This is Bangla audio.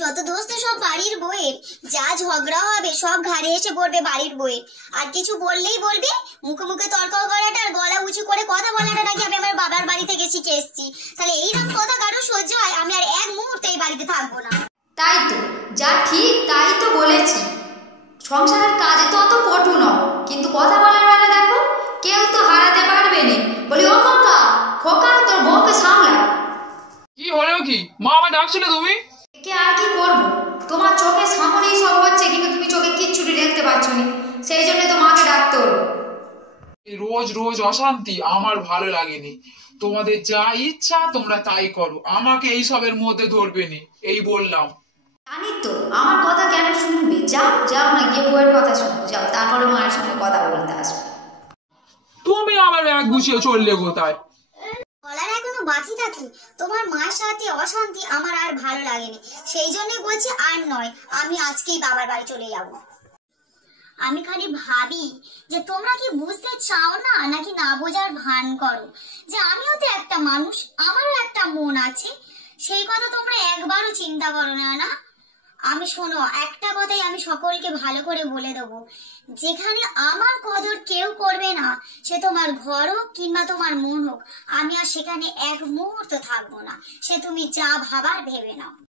যত দোষ তো সব বাড়ির বউয়ের, যা ঝগড়া হবে সব ঘাড়ে এসে পড়বে বাড়ির বউয়ের। আর কিছু বললেই বলবে মুখে মুখে তর্ক করাটা আর গলা উঁচু করে কথা বলাটা নাকি আমি আমার বাবার বাড়ি থেকে শিখে এসেছি। তাহলে এইরকম কথা কারো সহ্য হয়? আমি আর এক মুহূর্তে এই বাড়িতে থাকবো না। তাই তো, যা ঠিক তাই তো বলেছি। সংসারের কাজে তো অত পটু নও, কিন্তু কথা বলার বেলা দেখো কেউ তো হারাতে পারবে না। বলি ও খোকা, খোকা তোর বউকে সামলা। কি হলো কি মা, আমায় ডাকছিলে তুমি? কে আর কি করবো, তোমার চোখের সামনেই সব হচ্ছে কিন্তু তুমি চোখে কিচ্ছুটি দেখতে পাচ্ছ না, সেই জন্য তো মাকে ডাকতে হলো। এই রোজ রোজ অশান্তি আমার ভালো লাগেনি। তোমাদের যা ইচ্ছা তোমরা তাই করো, আমাকে এই সবের মধ্যে ধরবে না, এই বললাম। জানি তো, আমার কথা কেন শুনবে? যাও যাও না, গিয়ে বউয়ের কথা শুনো, যাও, তারপরে মায়ের সঙ্গে কথা বলতে আসবে। তুমি আমার ব্যাগ গুছিয়ে চললে কোথায়? বলার এখনো বাকি থাকে, তোমার মায়ের সাথে অশান্তি আমার আর ভালো লাগেনি, সেই জন্যই বলছি আর নয়, আমি আজকেই বাবার বাড়ি চলে যাব। আমি খালি ভাবি যে তোমরা কি বুঝতে চাও না, নাকি না বোঝার ভান করো যে আমিও তো একটা মানুষ, আমারও একটা মন আছে। সেই কথা তোমরা একবারও চিন্তা করো না। না, আমি শোনো, একটা কথাই আমি সকলকে ভালো করে বলে দেবো, যেখানে আমার কদর কেউ করবে না, সে তোমার ঘর হোক কিংবা তোমার মন হোক, আমি আর সেখানে এক মুহূর্ত থাকবো না। সে তুমি যা ভাবার ভেবে নাও।